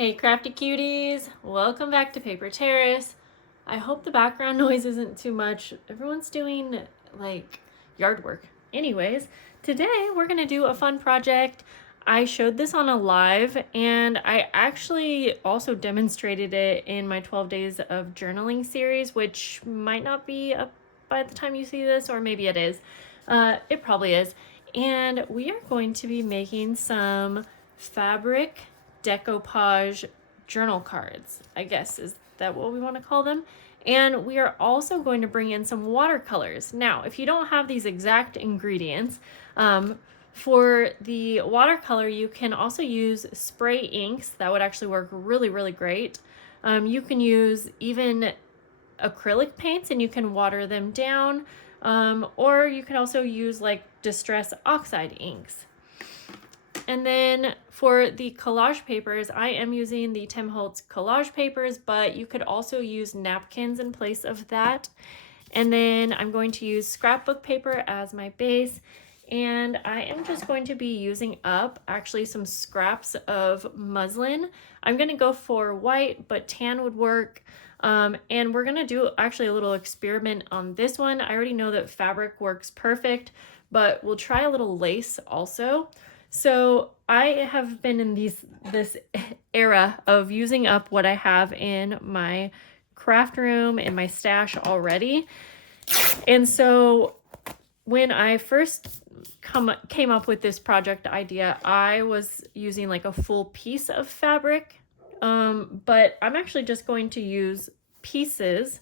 Hey crafty cuties, welcome back to Paper Terrace. I hope the background noise isn't too much. Everyone's doing like yard work. Anyways, today we're gonna do a fun project. I showed this on a live and I actually also demonstrated it in my 12 days of journaling series, which might not be up by the time you see this, or maybe it is. It probably is. And we are going to be making some fabric decoupage journal cards, I guess. Is that what we want to call them? And we are also going to bring in some watercolors. Now, if you don't have these exact ingredients, for the watercolor, you can also use spray inks. That would actually work really, really great. You can use even acrylic paints and you can water them down. Or you can also use like distress oxide inks. And then for the collage papers, I am using the Tim Holtz collage papers, but you could also use napkins in place of that. And then I'm going to use scrapbook paper as my base. And I am just going to be using up actually some scraps of muslin. I'm going to go for white, but tan would work. And we're going to do actually a little experiment on this one. I already know that fabric works perfect, but we'll try a little lace also. So I have been in this era of using up what I have in my craft room and my stash already. And so when I first came up with this project idea, I was using like a full piece of fabric, but I'm actually just going to use pieces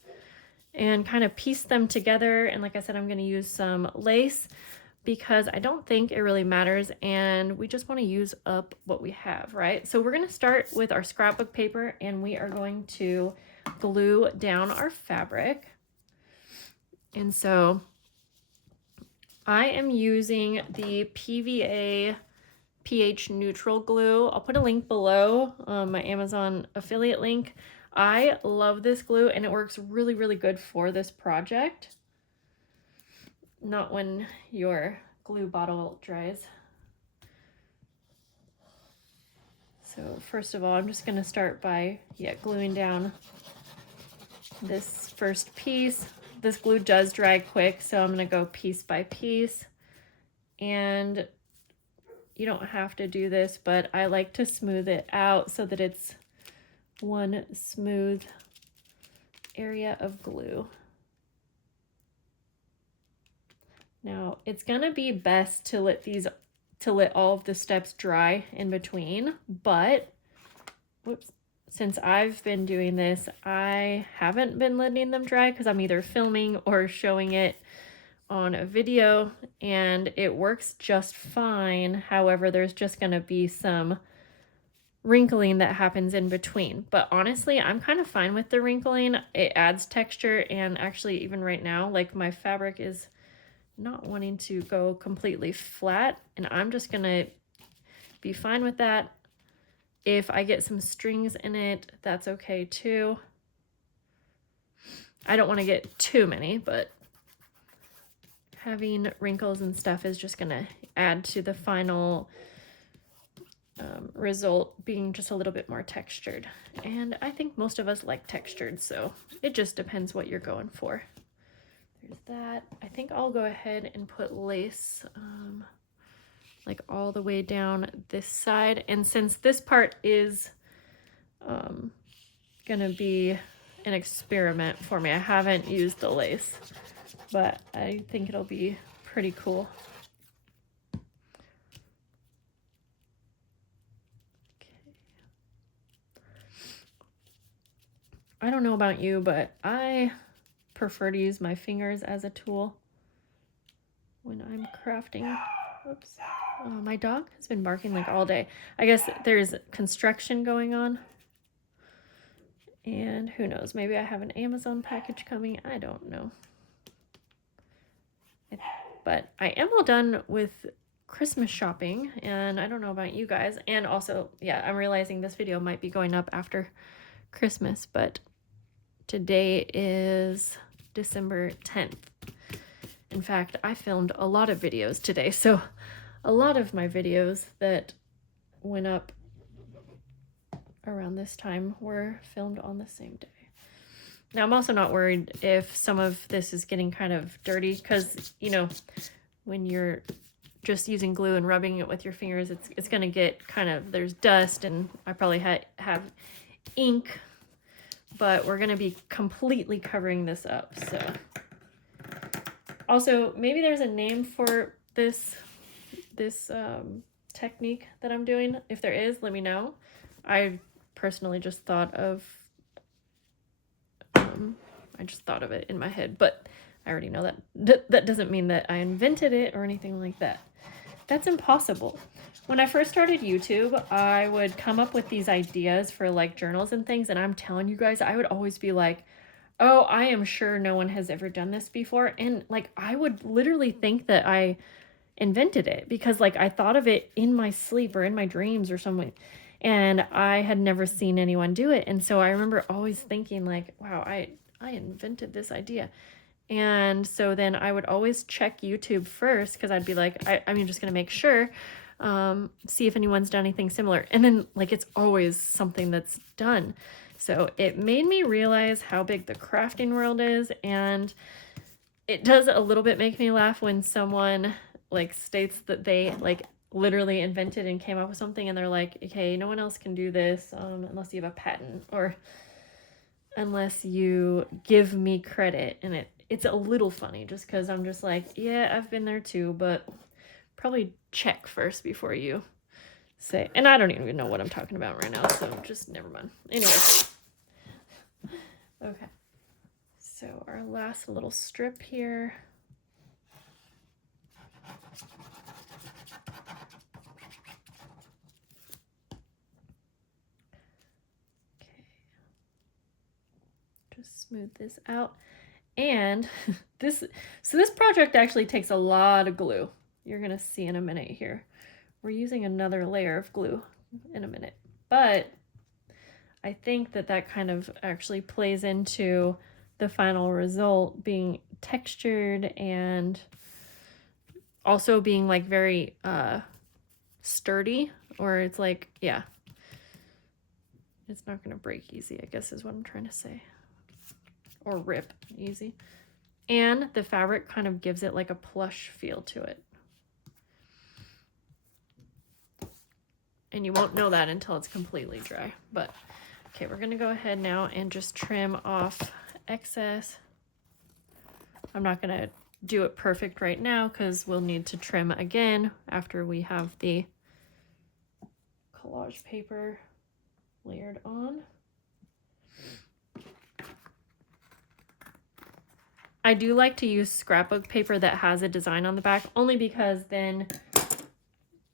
and kind of piece them together. And like I said, I'm going to use some lace, because I don't think it really matters and we just want to use up what we have, right? So we're going to start with our scrapbook paper and we are going to glue down our fabric. And so I am using the PVA pH neutral glue. I'll put a link below, my Amazon affiliate link. I love this glue and it works really, really good for this project. Not when your glue bottle dries. So first of all, I'm just going to start by gluing down this first piece. This glue does dry quick, so I'm going to go piece by piece. And you don't have to do this, but I like to smooth it out so that it's one smooth area of glue. Now, it's gonna be best to let all of the steps dry in between, but since I've been doing this, I haven't been letting them dry because I'm either filming or showing it on a video, and it works just fine. However, there's just gonna be some wrinkling that happens in between. But honestly, I'm kind of fine with the wrinkling. It adds texture, and actually even right now, like my fabric is not wanting to go completely flat, and I'm just gonna be fine with that. If I get some strings in it, that's okay too. I don't want to get too many, but having wrinkles and stuff is just gonna add to the final result being just a little bit more textured. And I think most of us like textured, so it just depends what you're going for. There's that. I think I'll go ahead and put lace like all the way down this side. And since this part is gonna be an experiment for me, I haven't used the lace, but I think it'll be pretty cool. Okay. I don't know about you, but I prefer to use my fingers as a tool when I'm crafting. Oops. Oh, my dog has been barking like all day. I guess there's construction going on. And who knows, maybe I have an Amazon package coming. I don't know. But I am all done with Christmas shopping, and I don't know about you guys. And also, yeah, I'm realizing this video might be going up after Christmas, but today is December 10th. In fact, I filmed a lot of videos today, so a lot of my videos that went up around this time were filmed on the same day. Now, I'm also not worried if some of this is getting kind of dirty because, you know, when you're just using glue and rubbing it with your fingers, it's going to get kind of, there's dust, and I probably have ink, but we're going to be completely covering this up. So also, maybe there's a name for this technique that I'm doing. If there is, let me know. I personally just thought of it in my head, but I already know that doesn't mean that I invented it or anything like that. That's impossible. When I first started YouTube, I would come up with these ideas for like journals and things, and I'm telling you guys, I would always be like, oh, I am sure no one has ever done this before. And like, I would literally think that I invented it because like I thought of it in my sleep or in my dreams or something, and I had never seen anyone do it. And so I remember always thinking like, wow, I invented this idea. And so then I would always check YouTube first because I'd be like, I'm just going to make sure, see if anyone's done anything similar. And then like, it's always something that's done. So it made me realize how big the crafting world is. And it does a little bit make me laugh when someone like states that they like literally invented and came up with something, and they're like, okay, no one else can do this unless you have a patent or unless you give me credit. And it's a little funny just because I'm just like, yeah, I've been there too, but probably check first before you say. And I don't even know what I'm talking about right now, so just never mind. Anyway. Okay. So our last little strip here. Okay. Just smooth this out. And this project actually takes a lot of glue. You're going to see in a minute here. We're using another layer of glue in a minute. But I think that kind of actually plays into the final result being textured and also being like very sturdy, or it's like, yeah, it's not going to break easy, I guess is what I'm trying to say. Or rip easy. And the fabric kind of gives it like a plush feel to it. And you won't know that until it's completely dry. But okay, we're gonna go ahead now and just trim off excess. I'm not gonna do it perfect right now because we'll need to trim again after we have the collage paper layered on. I do like to use scrapbook paper that has a design on the back, only because then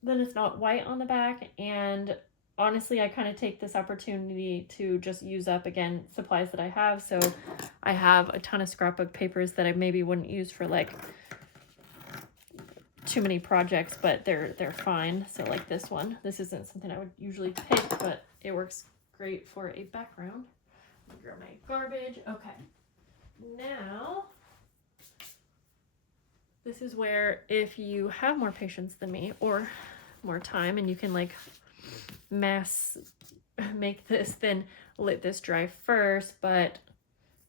it's not white on the back. And honestly, I kind of take this opportunity to just use up again supplies that I have. So I have a ton of scrapbook papers that I maybe wouldn't use for like too many projects, but they're fine. So like this one, this isn't something I would usually pick, but it works great for a background. Grab my garbage. Okay. Now, this is where if you have more patience than me or more time and you can like mass make this, then let this dry first. But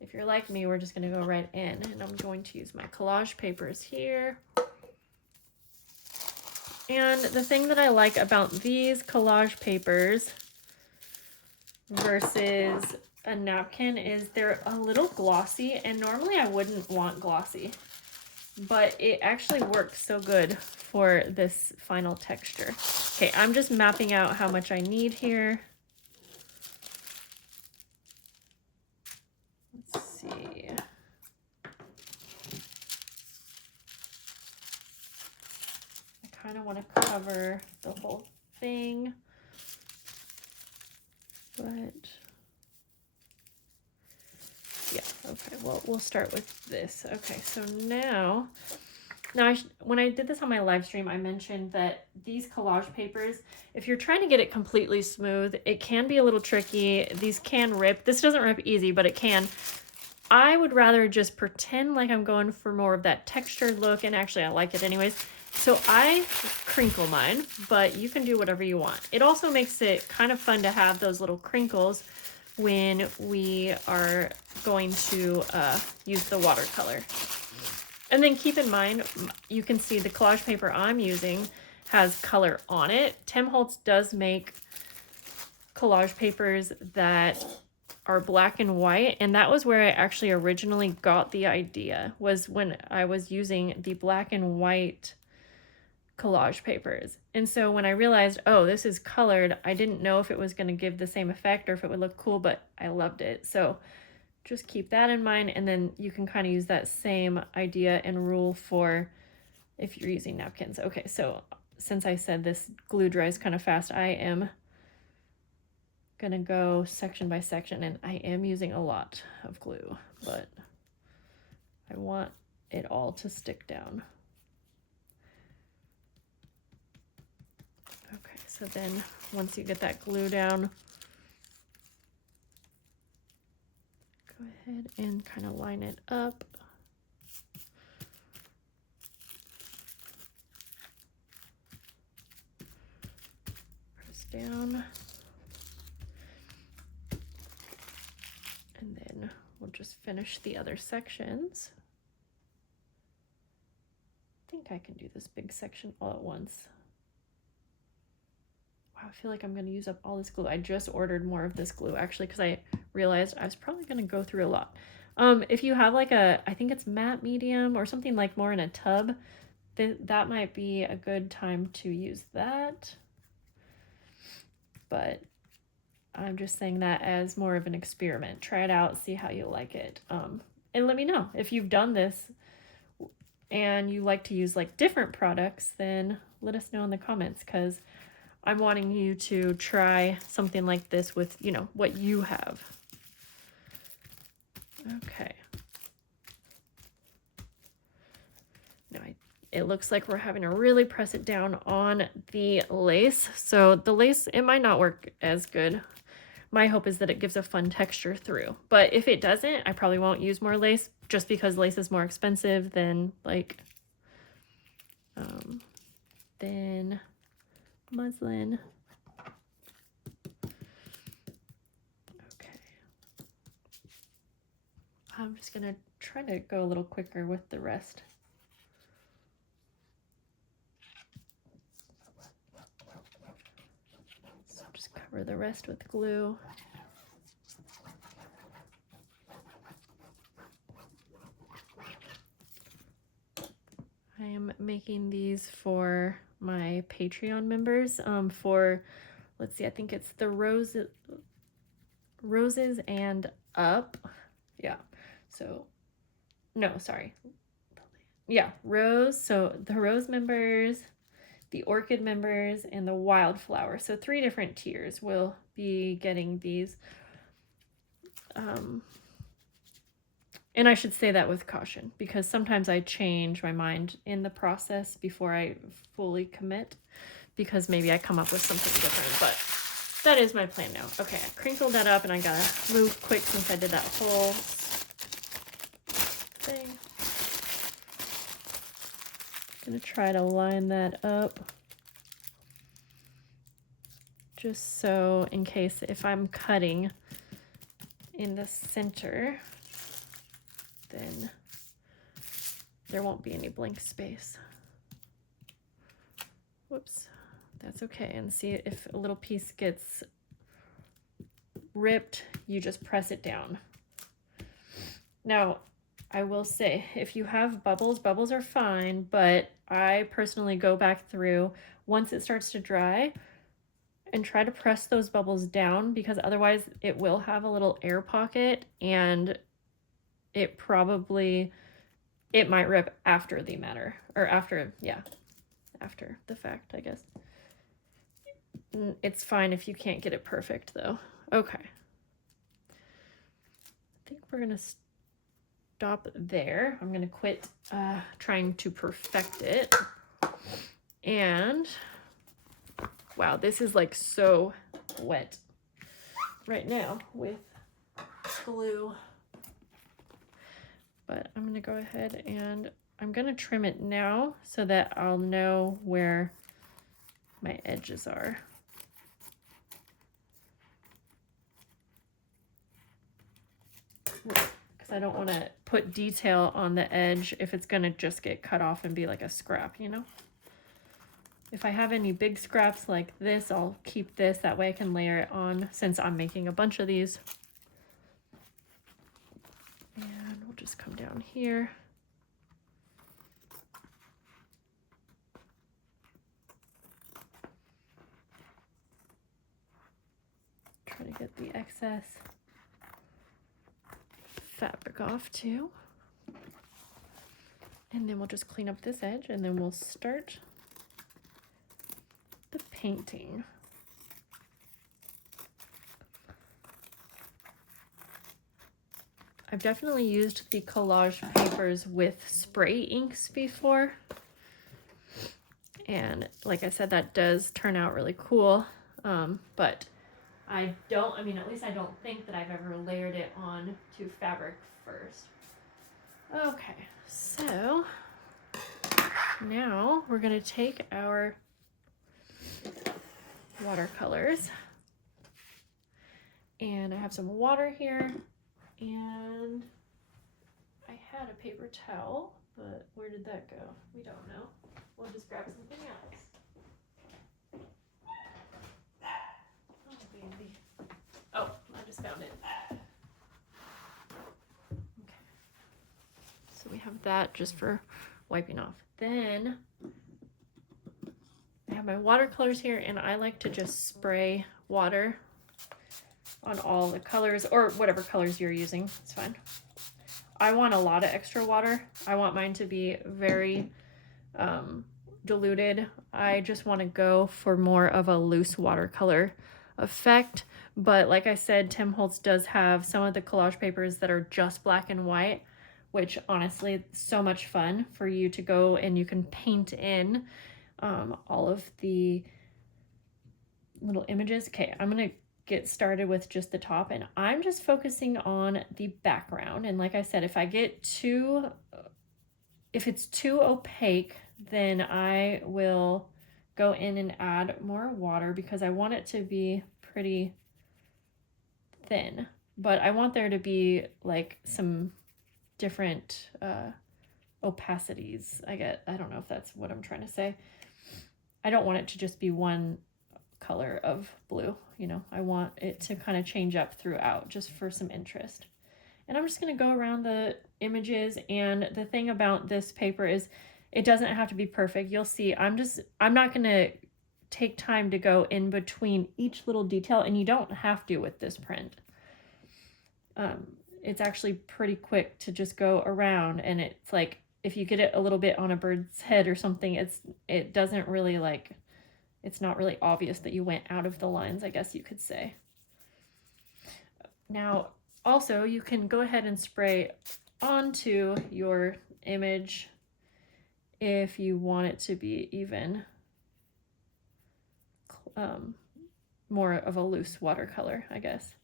if you're like me, we're just going to go right in, and I'm going to use my collage papers here. And the thing that I like about these collage papers versus a napkin is they're a little glossy, and normally I wouldn't want glossy, but it actually works so good for this final texture. Okay, I'm just mapping out how much I need here. Let's see. I kind of want to cover the whole thing, but yeah, okay, well, we'll start with this. Okay, so now when I did this on my live stream, I mentioned that these collage papers, if you're trying to get it completely smooth, it can be a little tricky. These can rip. This doesn't rip easy, but it can. I would rather just pretend like I'm going for more of that textured look, and actually I like it anyways, So I crinkle mine, but you can do whatever you want. It also makes it kind of fun to have those little crinkles when we are going to use the watercolor. And then keep in mind, you can see the collage paper I'm using has color on it. Tim Holtz does make collage papers that are black and white, and that was where I actually originally got the idea, was when I was using the black and white collage papers. And so when I realized, oh, this is colored, I didn't know if it was going to give the same effect or if it would look cool, but I loved it. So just keep that in mind, and then you can kind of use that same idea and rule for if you're using napkins. Okay, so since I said this glue dries kind of fast, I am gonna go section by section, and I am using a lot of glue, but I want it all to stick down. Okay, so then once you get that glue down, go ahead and kind of line it up. Press down. And then we'll just finish the other sections. I think I can do this big section all at once. Wow, I feel like I'm going to use up all this glue. I just ordered more of this glue, actually, because I realized I was probably going to go through a lot. If you have like a, I think it's matte medium or something like more in a tub, that might be a good time to use that. But I'm just saying that as more of an experiment. Try it out, see how you like it. And let me know if you've done this and you like to use like different products, then let us know in the comments, because I'm wanting you to try something like this with, you know, what you have. Okay. Now it looks like we're having to really press it down on the lace. So the lace, it might not work as good. My hope is that it gives a fun texture through. But if it doesn't, I probably won't use more lace, just because lace is more expensive than like muslin. Okay. I'm just gonna try to go a little quicker with the rest. So just cover the rest with glue. I am making these for my Patreon members for, let's see, I think it's the roses and up. Yeah. So, no, sorry. Yeah, rose. So the rose members, the orchid members, and the wildflower. So 3 different tiers will be getting these. And I should say that with caution, because sometimes I change my mind in the process before I fully commit, because maybe I come up with something different, but that is my plan now. Okay, I crinkled that up, and I gotta move quick since I did that whole thing. I'm gonna try to line that up, just so in case if I'm cutting in the center, then there won't be any blank space. Whoops, that's okay. And see, if a little piece gets ripped, you just press it down. Now, I will say, if you have bubbles, bubbles are fine, but I personally go back through once it starts to dry and try to press those bubbles down, because otherwise it will have a little air pocket, and it might rip after the matter, or after the fact, I guess. It's fine if you can't get it perfect though. Okay. I think we're gonna stop there. I'm gonna quit trying to perfect it. And wow, this is like so wet right now with glue. But I'm gonna go ahead and I'm gonna trim it now so that I'll know where my edges are. Because I don't want to put detail on the edge if it's gonna just get cut off and be like a scrap, you know? If I have any big scraps like this, I'll keep this. That way I can layer it on since I'm making a bunch of these. And we'll just come down here. Try to get the excess fabric off too. And then we'll just clean up this edge and then we'll start the painting. I've definitely used the collage papers with spray inks before. And like I said, that does turn out really cool. But at least I don't think that I've ever layered it on to fabric first. Okay, so now we're gonna take our watercolors, and I have some water here, and I had a paper towel, but where did that go? We don't know. We'll just grab something else. Oh, baby. Oh, I just found it. Okay. So we have that just for wiping off. Then I have my watercolors here, and I like to just spray water on all the colors, or whatever colors you're using. It's fine. I want a lot of extra water. I want mine to be very diluted. I just want to go for more of a loose watercolor effect. But like I said, Tim Holtz does have some of the collage papers that are just black and white, which honestly, so much fun for you to go and you can paint in all of the little images. Okay, I'm gonna get started with just the top, and I'm just focusing on the background. And like I said, if it's too opaque, then I will go in and add more water because I want it to be pretty thin, but I want there to be like some different opacities. I don't know if that's what I'm trying to say. I don't want it to just be one color of blue, you know. I want it to kind of change up throughout just for some interest. And I'm just going to go around the images, and the thing about this paper is it doesn't have to be perfect. You'll see I'm not going to take time to go in between each little detail, and you don't have to with this print. It's actually pretty quick to just go around, and it's like if you get it a little bit on a bird's head or something, it doesn't really like, it's not really obvious that you went out of the lines, I guess you could say. Now, also, you can go ahead and spray onto your image if you want it to be even more of a loose watercolor, I guess.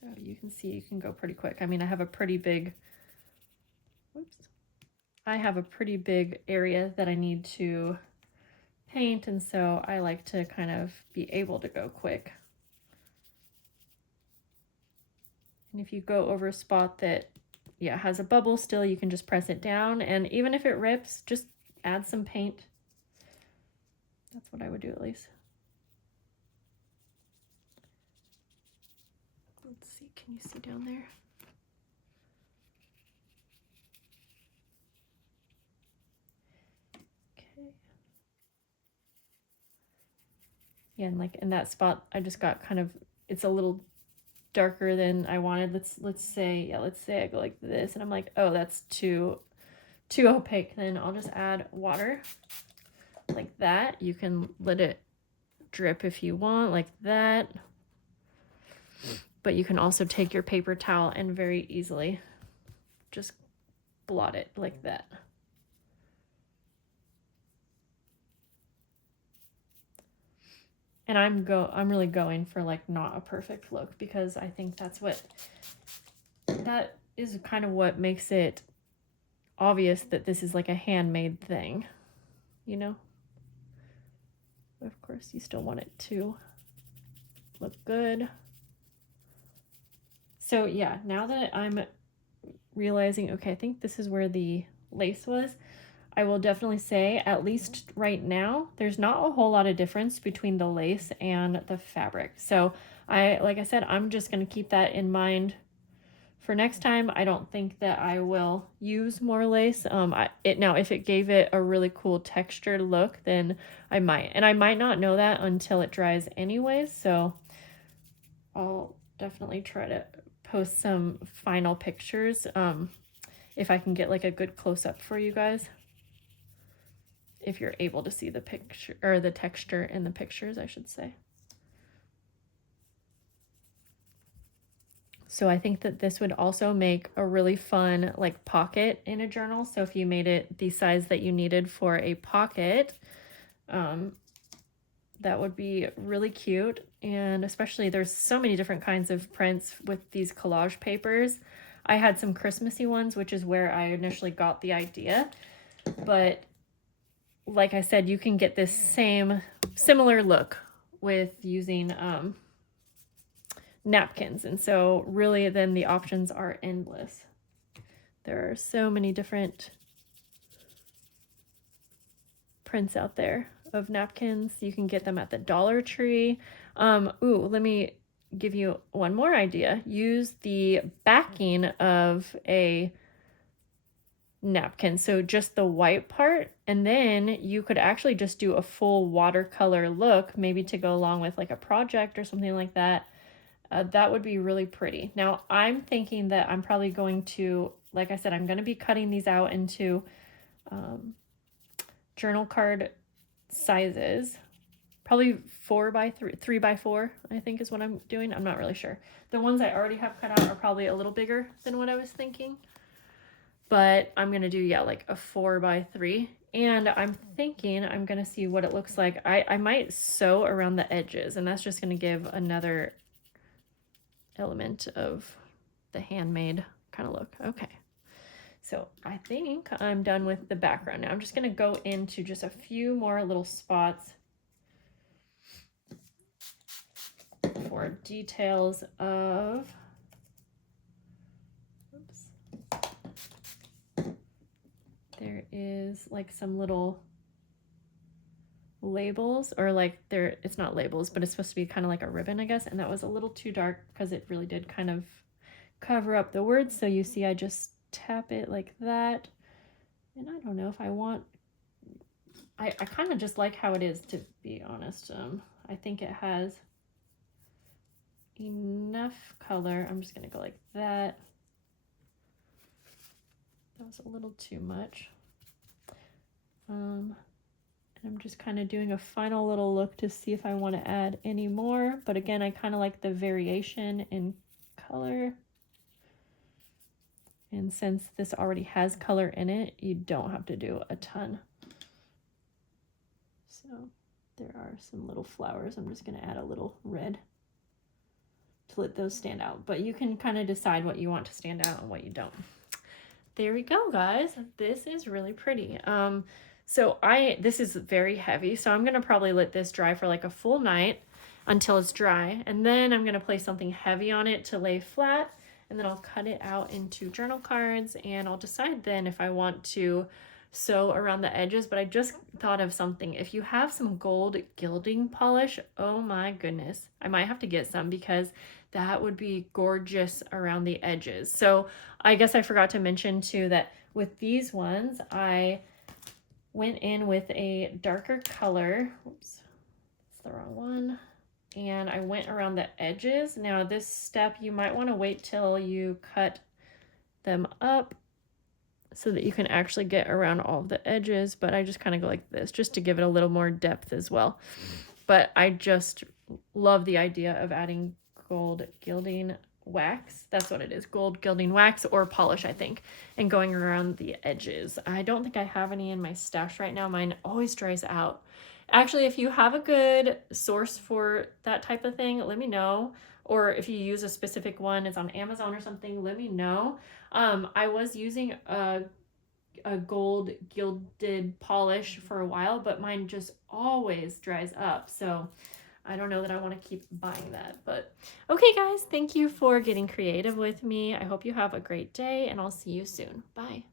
So you can see you can go pretty quick. I mean, I have a pretty big area that I need to paint, and so I like to kind of be able to go quick. And if you go over a spot that has a bubble still, you can just press it down, and even if it rips, just add some paint. That's what I would do, at least. Let's see, can you see down there? Okay. Yeah, and like in that spot, I just got kind of, it's a little darker than I wanted. Let's say I go like this, and I'm like, oh, that's too opaque. Then I'll just add water like that. You can let it drip if you want, like that. But you can also take your paper towel and very easily just blot it like that. And I'm really going for like not a perfect look, because I think that's what that is kind of what makes it obvious that this is like a handmade thing, you know? But of course, you still want it to look good. So yeah, now that I'm realizing, okay, I think this is where the lace was, I will definitely say, at least right now, there's not a whole lot of difference between the lace and the fabric. So like I said, I'm just going to keep that in mind for next time. I don't think that I will use more lace. Now, if it gave it a really cool textured look, then I might. And I might not know that until it dries anyways. So I'll definitely try to post some final pictures if I can get like a good close-up for you guys. If you're able to see the picture, or the texture in the pictures, I should say. So I think that this would also make a really fun like pocket in a journal. So if you made it the size that you needed for a pocket, that would be really cute. And especially there's so many different kinds of prints with these collage papers. I had some Christmassy ones, which is where I initially got the idea. But like I said, you can get this similar look with using napkins. And so really then the options are endless. There are so many different prints out there of napkins. You can get them at the Dollar Tree. Let me give you one more idea. Use the backing of a napkin, so just the white part, and then you could actually just do a full watercolor look, maybe to go along with like a project or something like that. That would be really pretty. Now I'm thinking that I'm probably going to, like I said, I'm going to be cutting these out into journal card sizes, probably 4x3, 3x4, I think is what I'm doing. I'm not really sure. The ones I already have cut out are probably a little bigger than what I was thinking, but I'm going to do, yeah, like a 4x3. And I'm thinking I'm going to see what it looks like. I might sew around the edges, and that's just going to give another element of the handmade kind of look. Okay. So I think I'm done with the background. Now I'm just going to go into just a few more little spots for details of, there is like some little labels, or like it's not labels, but it's supposed to be kind of like a ribbon, I guess. And that was a little too dark because it really did kind of cover up the words. So you see, I just tap it like that. And I don't know if I want, I kind of just like how it is, to be honest. I think it has enough color. I'm just gonna go like that. That was a little too much. And I'm just kind of doing a final little look to see if I want to add any more. But again, I kind of like the variation in color. And since this already has color in it, you don't have to do a ton. So there are some little flowers. I'm just going to add a little red to let those stand out. But you can kind of decide what you want to stand out and what you don't. There we go, guys. This is really pretty. So this is very heavy, so I'm going to probably let this dry for like a full night until it's dry. And then I'm going to place something heavy on it to lay flat. And then I'll cut it out into journal cards, and I'll decide then if I want to sew around the edges. But I just thought of something. If you have some gold gilding polish, oh my goodness, I might have to get some, because that would be gorgeous around the edges. So I guess I forgot to mention too that with these ones, I went in with a darker color. Oops, that's the wrong one. And I went around the edges. Now this step, you might want to wait till you cut them up so that you can actually get around all of the edges. But I just kind of go like this just to give it a little more depth as well. But I just love the idea of adding gold gilding wax. That's what it is, gold gilding wax or polish, I think, and going around the edges. I don't think I have any in my stash right now. Mine always dries out. Actually, if you have a good source for that type of thing, let me know. Or if you use a specific one, it's on Amazon or something, let me know. I was using a gold gilded polish for a while, but mine just always dries up. So I don't know that I want to keep buying that. But okay, guys, thank you for getting creative with me. I hope you have a great day, and I'll see you soon. Bye.